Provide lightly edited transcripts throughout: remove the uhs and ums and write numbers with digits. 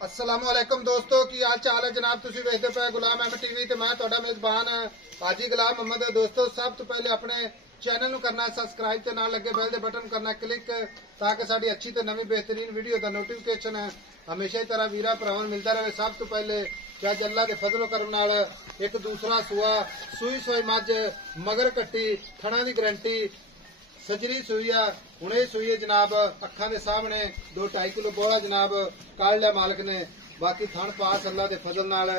अस्सलामुअलैकुम दोस्तों की हाल चाल है जनाब। तुसी वेखदे पे गुलाम अहमद टीवी ते मैं तुहाडा मेजबान हाजी गुलाम मोहम्मद। दोस्तों सब तो पहले अपने चैनल नूं करना सब्सक्राइब ते नाल लगे बेल दे बटन करना क्लिक ताकि साडी अच्छी ते नवी बेहतरीन वीडियो दा नोटिफिकेशन हमेशा ही तरह वीरा भरावां मिलता रहे। सब तो पहले क्या अल्लाह के फजलो करम नाल एक दूसरा सुआ सूई सोई मज मगर कट्टी थणा दी गारंटी सजरी सुई है हुणे सुई है जनाब। अखा के सामने 2-2.5 किलो बोला जनाब काढ़ लिया मालिक ने। बाकी थण पास अल्लाह के फजल नाल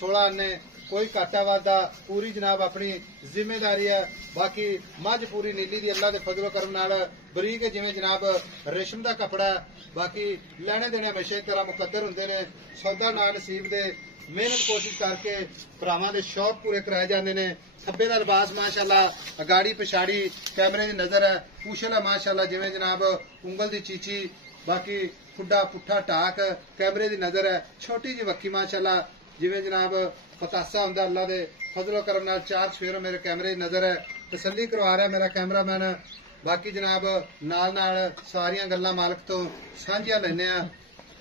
16 आने कोई घाटा वादा पूरी जनाब अपनी जिम्मेदारी है। बाकी मझ पूरी नीली दी अल्लाह के फजलो करम नाल बरीक जिवें जनाब रेशम का कपड़ा। बाकी लेने देने हमेशा एक तरह मुकद्दर हुंदे ने। सौदा ना नसीब दे मेहनत कोशिश करके भरावां दे शौक पूरे कराए जांदे ने। खब्बे दा लिबास माशाअल्लाह अगाड़ी पिछाड़ी कैमरे की नजर है पूछल है माशाअल्लाह जिवें जनाब उंगल दी चीची। बाकी खुड्डा पुट्ठा टाक कैमरे की नजर है। छोटी जी वक्की माशाअल्लाह जिवें जनाब पतासा हुंदा अल्लाह दे फजलो करम नाल 4 सफेरो मेरे कैमरे की नजर है। तसल्ली करवा रहा मेरा कैमरामैन। बाकी जनाब नाल नाल सारियां गल्लां मालिक तो सांझियां लैने आ।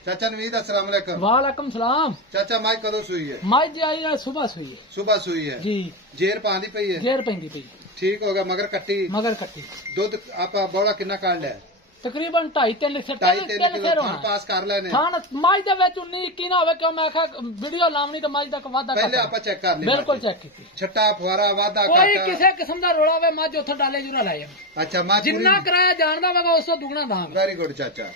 चाचा नवीद अस्सलाम वालेकुम। वालेकुम सलाम। चाचा माई कदों सुई है? माई जी आई है सुबह सुई है। सुबह सुई है जी। जेर पांदी पई है? जेर पैंदी पई। ठीक हो गया। मगर कट्टी दुध आप बौला किन्ना काढ़ लिया? तकरीबन 2.5-3 लीटर पास कर लेने। माई दे विच 19-21 ना होवे क्यों मैं आखा वीडियो लावनी तो माई दा वादा पहले आप चेक कर ली। बिल्कुल चेक की छट्टा फुआरा वादा कोई किसी किस्म दा रोला होवे मज उथे डाले जुरा लाए। अच्छा मज जिन्ना किराया जानदा होगा उससे दुगना दाम। वेरी गुड चाचा।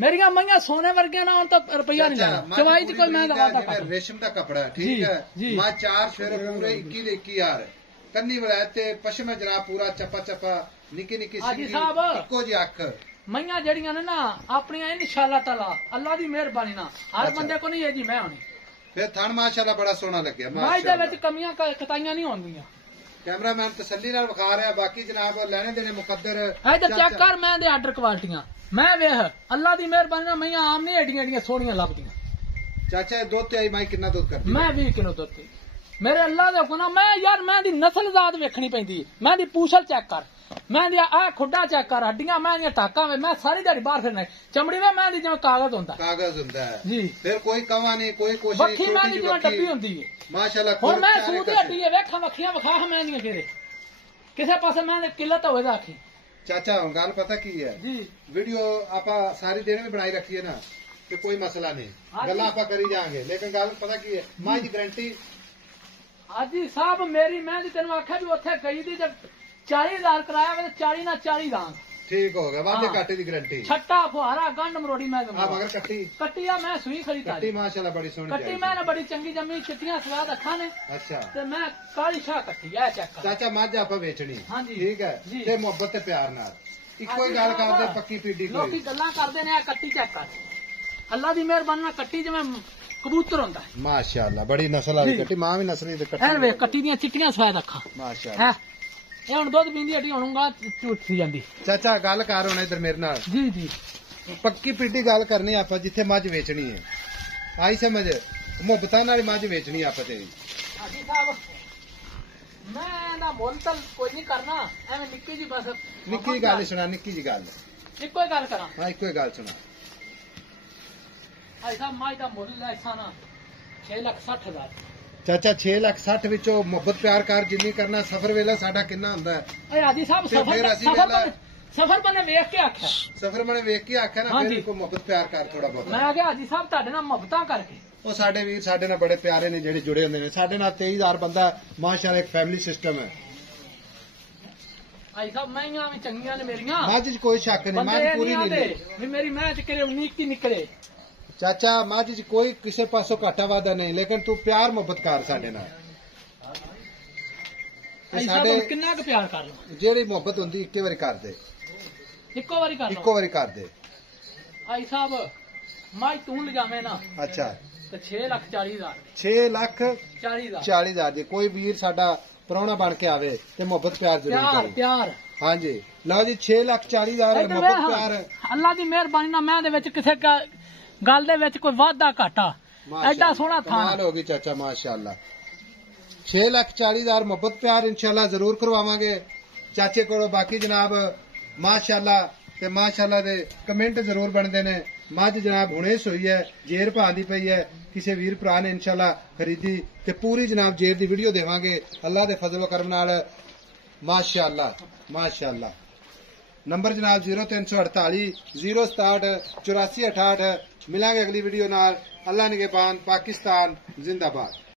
मेरिया मैया सोने वर्गियां ना हुण तो रुपया नहीं जाना चवाई च कोई मैं वादा कर। रेशम का कपड़ा ठीक है। मैं 4 शेर पूरे 21 यार कन्नी वलायते पश्चिम जनाब पूरा चप्पा चप्पा निकी निकी इको जी अख मैया जड़ियां ने ना अपनी इंशाअल्लाह ताला अल्लाह दी मेहरबानी ना हर बंदे को नहीं है जी मैं होनी। फिर थन माशाअल्लाह बड़ा सोहना लगे। माई दे विच कमियां कताइयां नहीं होंदियां। कैमरामैन तसल्ली नाल विखा रहा है। बाकी जनाब लेने देने मुकद्दर इधर चेक कर मैं दे आर्डर क्वालिटियां मैं वेख अल्लाह दी मेहरबानी नाल मैया आम नहीं एडियां एडियां सोहणियां लगदियां। चाचा दुध ते आई माई कितना दुध करदी? मैं 20 किलो दुध ते मेरे अल्लाह दे हुक्म मैं यार मैं दी नस्ल जात वेखनी पैंदी। मैं दी पूछल चेक कर मैं दी आ खुड्डा चेक कर हड्डियां मैं दी टाका मैं सारी दिहाड़ी बाहर फिरना चमड़ी में मैं दी जिवें कागज हुंदा है जी। फिर कोई कवा नहीं कोई कोशिश वक्खी मैं दी जिवें डब्बी हुंदी है माशाअल्लाह। हुण मैं सूद दी हड्डी है वेखां वखियां वखा मैं दी फिर किसे पासे मैं किल्लत होवे दा आखी। चाचा गल पता की है जी वीडियो आप सारी दिन भी बनाई रखी है ना कि कोई मसला नहीं गल्लां आप करी जाएंगे लेकिन गल पता की है मां की गारंटी हाजी साहब मेरी मैं तेन आख्या भी उथे गई थी जब 40,000 कराया 40 ना 40 दांग ठीक हो गया वादे काटे दी गारंटी छट्टा फुहारा गंड मरोड़ी मैं मगर कट्टी आ मैं सुई खरीद कट्टी माशाल्लाह बड़ी सोहनी कट्टी मैंने बड़ी चंगी जमी चिट्टियां स्वाद अखा ने। अच्छा ते मैं काली शाह कट्टी है चेक चाचा मज आप बेचनी ठीक है ते मोहब्बत ते प्यार नाल इको ही गल करदे पक्की पीडी लोकी गल्लां करदे ने कट्टी चेक कर अल्लाह दी मेहरबानी नाल कट्टी जिवें कबूतर होंदा है माशाअल्लाह बड़ी नस्ल वाली कट्टी मां भी नस्ली ते कट्टी वे कट्टी दियां चिट्टियां स्वाद अखा माशाअल्लाह ये हुण दुध पींदी हड्डी हुणगा झूठी जांदी। चाचा गल कर हुण इधर मेरे नाल जी जी पक्की पीडी गल करनी आपां जिथे मज वेचनी है आई समझ मुहब्बतां नाल मज वेचनी आपां तेरी। हाजी साहब मैं ना मुल तल कोई नहीं करना एवें निक्की जी बस निक्की गल सुना निक्की जी गल इको ही गल करा। हां इको ही गल सुना। हाजी साहब माई दा मुल ऐसा ना 6,60,000 चाचा 6,60,000 विचों मुहब्बत प्यार कर जिन्नी करना सफर वेला साडा किन्ना हुंदा है? हाजी साहब सफर बने वेख के आख्या सफर बने वेख के आख्या ना फिर को मुहब्बत प्यार कर थोड़ा बहुत। मैं आख्या हाजी साहब तुहाडे नाल मुहब्बतां करके ਉਹ ਸਾਡੇ ਵੀਰ ਸਾਡੇ ਨਾਲ ਬੜੇ ਪਿਆਰੇ ਨੇ ਜਿਹੜੇ ਜੁੜੇ ਹੁੰਦੇ ਨੇ ਸਾਡੇ ਨਾਲ 23,000 ਬੰਦਾ ਮਾਸ਼ਾਅੱਲਾ ਇੱਕ ਫੈਮਿਲੀ ਸਿਸਟਮ ਹੈ। ਆਈ ਸਾਹਿਬ ਮਹੀਆਂ ਵੀ ਚੰਗੀਆਂ ਨੇ ਮੇਰੀਆਂ ਮੱਝ 'ਚ ਕੋਈ ਸ਼ੱਕ ਨਹੀਂ ਮੱਝ ਪੂਰੀ ਨਹੀਂ ਵੀ ਮੇਰੀ ਮੈਂ ਚ ਕਿਰੇ 19 ਕੀ ਨਿਕਲੇ। ਚਾਚਾ ਮੱਝ 'ਚ ਕੋਈ ਕਿਸੇ ਪਾਸੋਂ ਘਾਟਾ ਵਾਦਾ ਨਹੀਂ ਲੇਕਿਨ ਤੂੰ ਪਿਆਰ ਮੁਹੱਬਤ ਕਰ ਸਾਡੇ ਨਾਲ। ਸਾਡੇ ਕਿੰਨਾ ਕੁ ਪਿਆਰ ਕਰ ਲਓ ਜਿਹੜੀ ਮੁਹੱਬਤ ਹੁੰਦੀ ਇੱਕੇ ਵਾਰੀ ਕਰ ਦੇ ਇੱਕੋ ਵਾਰੀ ਕਰ ਲਓ ਇੱਕੋ ਵਾਰੀ ਕਰ ਦੇ। ਆਈ ਸਾਹਿਬ ਮੱਝ ਤੂੰ ਲਿਜਾਵੇਂ ਨਾ ਅੱਛਾ 6,40,000 6,40,000 ਦੀ ਕੋਈ ਵੀਰ ਸਾਡਾ ਪ੍ਰਾਹੁਣਾ ਬਣ ਕੇ ਆਵੇ ਤੇ ਮੁਹੱਬਤ ਪਿਆਰ ਜ਼ਰੂਰ ਕਰੇ ਪਿਆਰ ਹਾਂਜੀ ਲਓ ਜੀ 6,40,000 ਮੁਹੱਬਤ ਪਿਆਰ ਅੱਲਾਹ ਦੀ ਮਿਹਰਬਾਨੀ ਨਾਲ ਮੈਂ ਦੇ ਵਿੱਚ ਕਿਸੇ ਗੱਲ ਦੇ ਵਿੱਚ ਕੋਈ ਵਾਧਾ ਘਾਟਾ ਐਡਾ ਸੋਹਣਾ ਥਾਂ ਹੋ ਗਈ ਚਾਚਾ ਮਾਸ਼ਾਅੱਲਾ 6,40,000 ਮੁਹੱਬਤ ਪਿਆਰ इंशाअल्लाह ਜ਼ਰੂਰ ਕਰਵਾਵਾਂਗੇ ਚਾਚੇ ਕੋਲੋਂ। ਬਾਕੀ ਜਨਾਬ ਮਾਸ਼ਾਅੱਲਾ ਤੇ ਮਾਸ਼ਾਅੱਲਾ ਦੇ ਕਮੈਂਟ ਜ਼ਰੂਰ ਬਣਦੇ ਨੇ। ਮੱਝ ਜਨਾਬ ਹੁਣੇ ਸੋਈ ਹੈ, ਜੇਰ ਭਾਂਦੀ ਪਈ ਹੈ। ਕਿਸੇ ਵੀਰ ਭਰਾ ਨੇ ਇਨਸ਼ਾਅੱਲਾ ਖਰੀਦੀ ਤੇ ਪੂਰੀ ਜਨਾਬ ਜੇਰ ਦੀ ਵੀਡੀਓ ਦੇਵਾਂਗੇ ਅੱਲਾ ਦੇ ਫਜ਼ਲ ਕਰਮ ਨਾਲ। ਮਾਸ਼ਾਅੱਲਾ ਮਾਸ਼ਾਅੱਲਾ। ਨੰਬਰ ਜਨਾਬ 0348 067 8468। ਮਿਲਾਂਗੇ ਅਗਲੀ ਵੀਡੀਓ ਨਾਲ। ਅੱਲਾ ਨਿਗਹਿਬਾਨ। ਪਾਕਿस्तान जिंदाबाद।